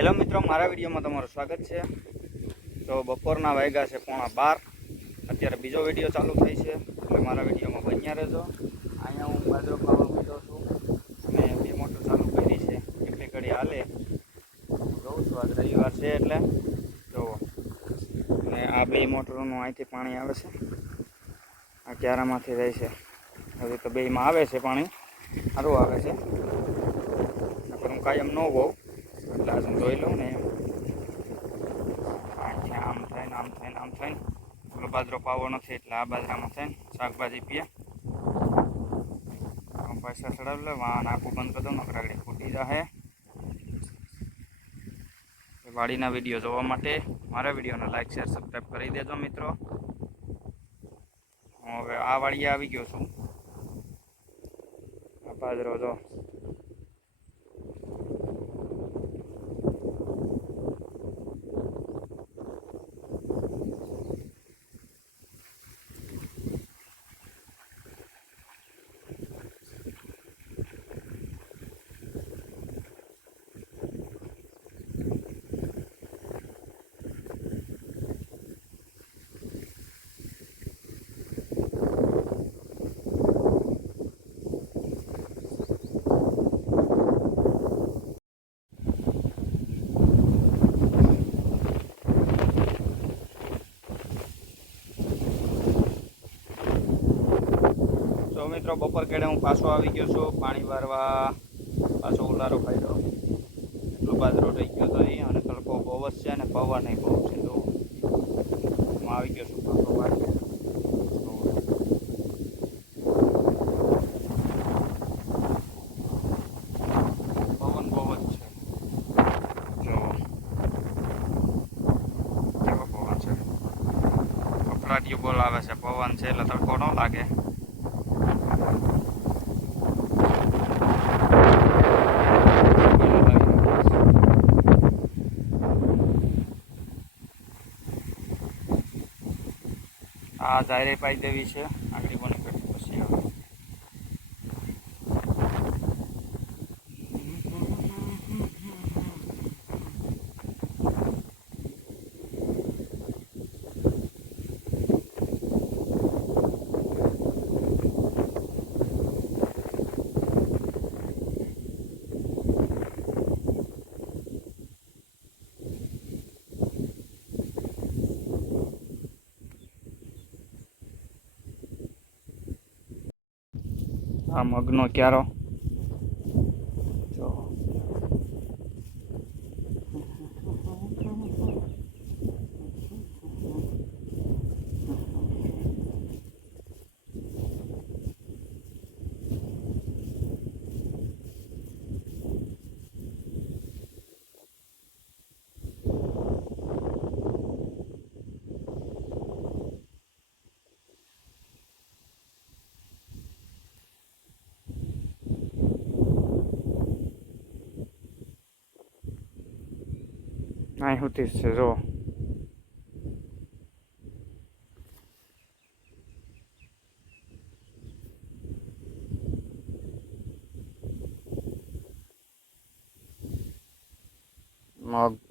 Hello મિત્રો, મારા વિડીયોમાં તમારું સ્વાગત છે. તો બપોરના વાગ્યા છે પોણા બાર. અત્યારે બીજો વીડિયો ચાલુ થાય છે. એટલે મારા વિડીયોમાં બન્યા રહેજો. અહીંયા હું બાજરો ખાવા બેઠો છું. અને બે મોટર ચાલુ કરી છે. કેટલી ઘડી હાલે. જોઉં છું આજ રવિવાર છે એટલે. જુઓ અને આ બે મોટરોનું અહીંથી પાણી આવે છે. આ ક્યારામાંથી જાય છે. હવે તો બેમાં આવે છે પાણી. સારું આવે છે. પણ હું કાયમ ન હોઉં. આજે હું જોઈ લઉં ને આમ થાય આમ થાય આમ થાય ને પેલો બાજરો પાવો નથી, એટલે આ બાજરામાં થાય ને શાકભાજી પીએ. પૈસા ચડાવી લે, વાહન આખું બંધ કરી દઉં નકરાગડી ફૂટી એ વાડીના વીડિયો જોવા માટે મારા વિડીયોને લાઈક શેર સબસ્ક્રાઈબ કરી દેજો મિત્રો. હું હવે આ વાડીએ આવી ગયો છું. આ બાજરો જો તો મિત્રો, બપોર કેડે હું પાછો આવી ગયો છું, પાણી વારવા. પાછો ઉલારો ખાઈ એટલો બાજરો રહી ગયો તો અહીં અને તડકો બહુ જ છે અને પવન નહીં બહુ છે. તો હું આવી ગયો છું પાછો વાળી બોલાવે છે. પવન છે એટલે તડકો ન લાગે. આ જાહેરે પાઈ દેવી છે આગળ મને પેટ પછી આવે આ મગનો ક્યારો? અહીં સુધી છે જો મગ